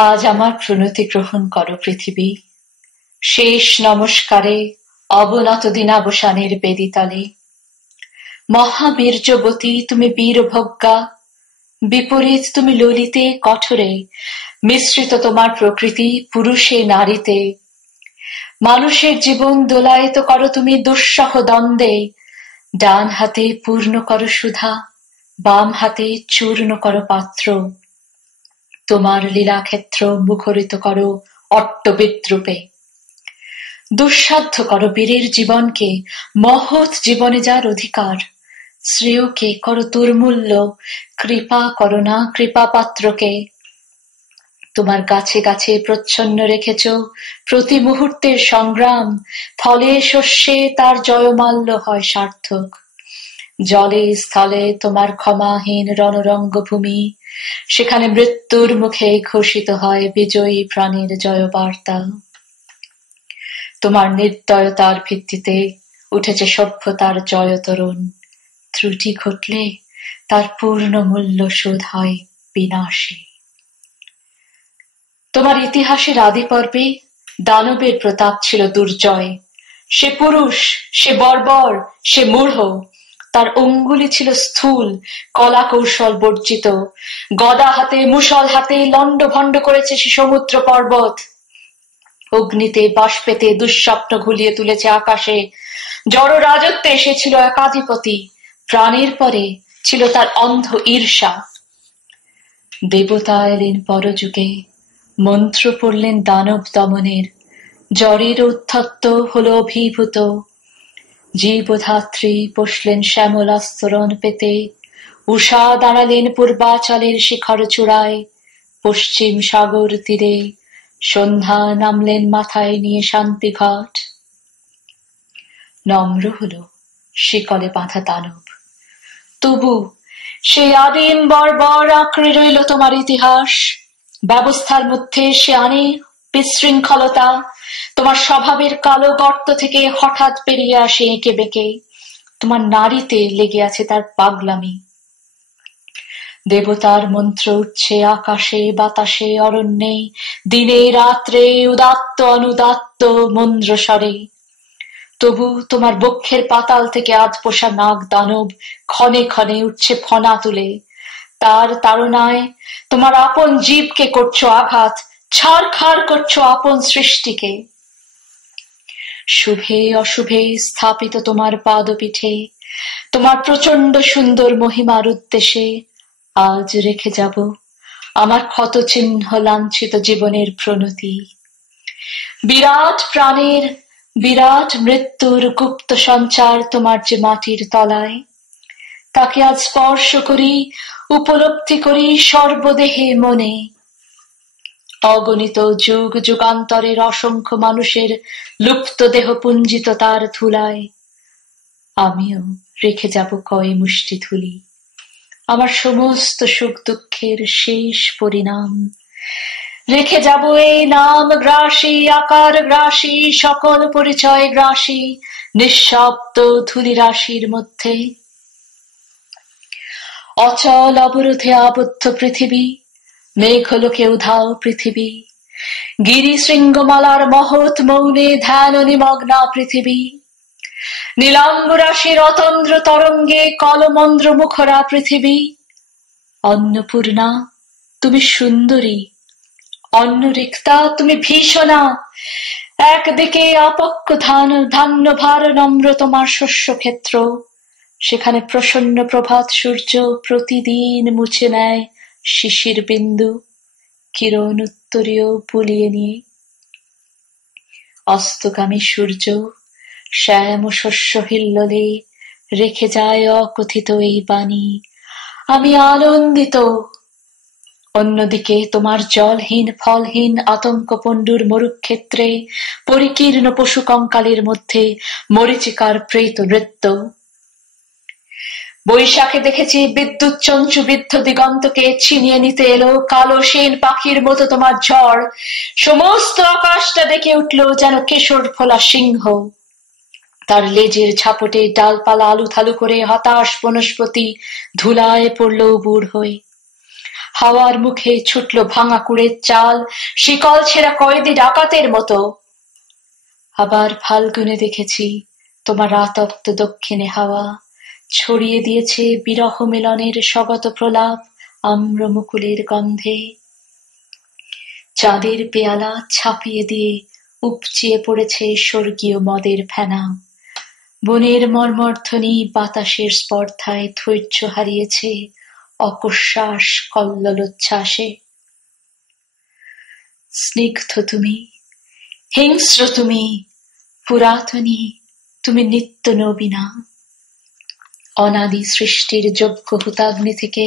আজ আমার প্রণতি গ্রহণ করো পৃথিবী, শেষ নমস্কারে অবনত দিনাবসানের বেদিতলে। মহাবীর্যবতী তুমি বীরভোগ্যা, বিপরীত তুমি ললিতে কঠোরে, মিশ্রিত তোমার প্রকৃতি পুরুষে নারীতে। মানুষের জীবন দোলায়িত করো তুমি দুঃসহ দ্বন্দ্বে, ডান হাতে পূর্ণ করো সুধা, বাম হাতে চূর্ণ করো পাত্র। তোমার লীলাক্ষেত্র মুখরিত করো অট্টবিদ্রূপে। দুঃসাধ্য করো বীরের জীবনকে, মহৎ জীবনে যার অধিকার। শ্রেয়কে করো দুর্মূল্য, কৃপা করো না কৃপা পাত্রকে। তোমার গাছে গাছে প্রচ্ছন্ন রেখেছ প্রতি মুহূর্তের সংগ্রাম, ফলে শস্যে তার জয়মাল্য হয় সার্থক। জলে স্থলে তোমার ক্ষমাহীন রণরঙ্গভূমি, সেখানে মৃত্যুর মুখে ঘোষিত হয় বিজয়ী প্রাণীর জয়বার্তা। তোমার নির্দয়তার ভিত্তিতে উঠেছে সভ্যতার জয়তরণ, ত্রুটি ঘটলে তার পূর্ণ মূল্য শোধ হয় বিনাশে। তোমার ইতিহাসের আদি পর্বে দানবের প্রতাপ ছিল দুর্জয়। সে পুরুষ, সে বর্বর, সে মূঢ়, তার অঙ্গুলি ছিল স্থূল, কলা কৌশল বর্জিত। গদা হাতে মুষল হাতে লণ্ড ভণ্ড করেছে সে সমুদ্র পর্বত। অগ্নিতে বাষ্পেতে দুঃস্বপ্ন ঘুলিয়ে তুলেছে আকাশে। জড় রাজত্বে এসেছিল একাধিপতি, প্রাণের পরে ছিল তার অন্ধ ঈর্ষা। দেবতা এলেন পরযুগে, মন্ত্র পড়লেন দানব দমনের। জ্বরের উদ্ধত্ত হল অভিভূত, জীবধাত্রী বসলেন শ্যামলাস্তরণ পেতে। উষা দাঁড়ালেন পূর্বাচলের শিখর চূড়ায়, পশ্চিম সাগর তীরে সন্ধ্যা নামলেন মাথায় নিয়ে শান্তিঘাট। নম্র হল শিকলে বাঁধা দানব, তবু সেই আদিম বর্বর আঁকড়ে রইল তোমার ইতিহাস। ব্যবস্থার মধ্যে সে আনে বিশৃঙ্খলতা, তোমার স্বভাবের কালো গর্ত থেকে হঠাৎ বেরিয়ে আসে এঁকে বেঁকে। তোমার নারীতে লেগে আছে তার পাগলামি। দেবতার মন্ত্র উঠছে আকাশে বাতাসে অরণ্যে, দিনে রাত্রে উদাত্ত অনুদাত্ত মন্দ্রস্বরে। তবু তোমার বক্ষের পাতাল থেকে আধপোষা নাগ দানব ক্ষণে ক্ষণে উঠছে ফনা তুলে। তার তাড়নায় তোমার আপন জীবকে করছো আঘাত, ছাড়খাড় করছো আপন সৃষ্টিকে। শুভে অশুভে স্থাপিত তোমার পাদপীঠে, তোমার প্রচন্ড সুন্দর মহিমার উদ্দেশ্যে আজ রেখে যাব আমার ক্ষত চিহ্ন লাঞ্ছিত জীবনের প্রণতি। বিরাট প্রাণের বিরাট মৃত্যুর গুপ্ত সঞ্চার তোমার যে মাটির তলায়, তাকে আজ স্পর্শ করি, উপলব্ধি করি সর্বদেহে মনে। অগণিত যুগ যুগান্তরের অসংখ্য মানুষের লুপ্ত দেহ পুঞ্জিত তার ধুলায় আমিও রেখে যাব কয় মুষ্টি ধুলি, আমার সমস্ত সুখ দুঃখের শেষ পরিণাম। রেখে যাব এই নাম গ্রাসী, আকার গ্রাসী, সকল পরিচয় গ্রাসী নিঃশব্দ ধুলি রাশির মধ্যে। অচল অবরোধে আবদ্ধ পৃথিবী, মেঘলোকে উধাও পৃথিবী, গিরি শৃঙ্গমালার মহৎ মৌনে ধ্যান নিমগ্না পৃথিবী। নীলাম্ব রাশির অতন্দ্র তরঙ্গে কলমন্দ্র মুখরা পৃথিবী। অন্নপূর্ণা তুমি সুন্দরী, অন্নরিক্তা তুমি ভীষণা। একদিকে আপক্ষ ধান্য ভার নম্র তোমার শস্য ক্ষেত্র, সেখানে প্রসন্ন প্রভাত সূর্য প্রতিদিন মুছে নেয় শিশির বিন্দু কিরণ উত্তরীয় বুলিয়ে নিয়ে। অস্তগামী সূর্য শ্যাম শস্য হিল্লোলে রেখে যায় অকথিত এই বাণী, আমি আনন্দিত। অন্যদিকে তোমার জলহীন ফলহীন আতঙ্ক পণ্ডুর মরুক্ষেত্রে পরিকীর্ণ পশু কঙ্কালের মধ্যে মরীচিকার প্রেত নৃত্য। বৈশাখে দেখেছি বিদ্যুৎ চঞ্চু বিদ্ধ দিগন্তকে ছিনিয়ে নিতে এলো কালো সেন পাখির মতো তোমার ঝড়। সমস্ত আকাশটা ডেকে উঠল যেন কেশর ফোলা সিংহ। তার লেজের ঝাপটে ডালপালা আলুথালু করে হতাশ বনস্পতি ধুলায় পড়ল উবুড় হয়ে। হাওয়ার মুখে ছুটল ভাঙা কুড়ের চাল, শিকল ছেঁড়া কয়েদি ডাকাতের মতো। আবার ফাল্গুনে দেখেছি তোমার রাতপ্ত দক্ষিণে হাওয়া ছড়িয়ে দিয়েছে বিরহ মিলনের স্বগত প্রলাপ আম্র মুকুলের গন্ধে। চাঁদের পেয়ালা ছাপিয়ে দিয়ে উপচিয়ে পড়েছে স্বর্গীয় মদের ফেনা। বনের মর্মর্ধ্বনি বাতাসের স্পর্ধায় ধৈর্য হারিয়েছে অকস্মাস কল্লোলোচ্ছ্বাসে। স্নিগ্ধ তুমি, হিংস্র তুমি, পুরাতনী তুমি, নিত্য নবীনা। অনাদি সৃষ্টির যজ্ঞ হুতাগ্নি থেকে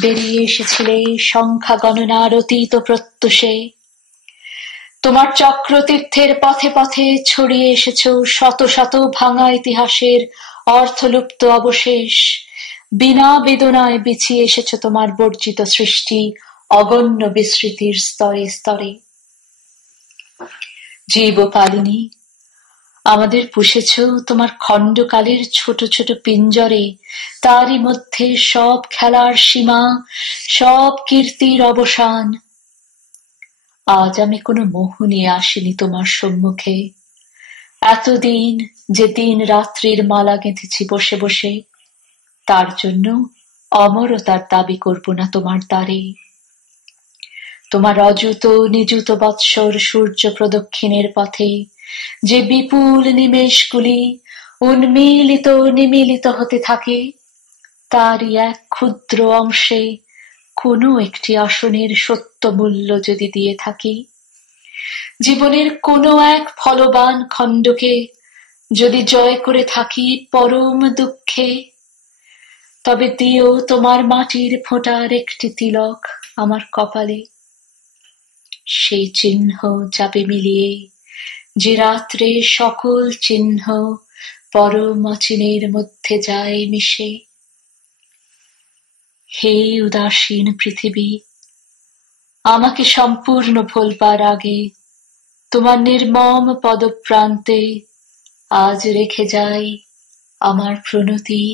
বেরিয়ে এসেছিলে সংখ্যা গণনার অতীত প্রত্যুষে। তোমার চক্রতীর্থের পথে পথে ছড়িয়ে এসেছ শত শত ভাঙা ইতিহাসের অর্থলুপ্ত অবশেষ। বিনা বেদনায় বিছিয়ে এসেছ তোমার বর্জিত সৃষ্টি অগণ্য বিস্মৃতির স্তরে স্তরে। জীবপালিনী, আমাদের পুষেছ তোমার খণ্ডকালের ছোট ছোট পিঞ্জরে, তারই মধ্যে সব খেলার সীমা, সব কীর্তির অবসান। আজ আমি কোনো মোহ নিয়ে আসিনি তোমার সম্মুখে। এতদিন যে দিন রাত্রির মালা গেঁথেছি বসে বসে, তার জন্য অমরতার দাবি করব না তোমার দ্বারে। তোমার অযুত নিযুত বৎসর সূর্য প্রদক্ষিণের পথে যে বিপুল নিমেষগুলি উন্মীলিত নিমীলিত হতে থাকে, তারই এক ক্ষুদ্র অংশে কোনো একটি আসনের সত্য মূল্য যদি দিয়ে থাকি, জীবনের কোনো এক ফলবান খণ্ডকে যদি জয় করে থাকি পরম দুঃখে, তবে দিও তোমার মাটির ফোঁটার একটি তিলক আমার কপালে। সেই চিহ্ন যাবে মিলিয়ে যে রাত্রে সকল চিহ্ন পরম অচিনের মধ্যে যায় মিশে। হে উদাসীন পৃথিবী, আমাকে সম্পূর্ণ ভোলবার আগে তোমার নির্মম পদপ্রান্তে আজ রেখে যাই আমার প্রণতি।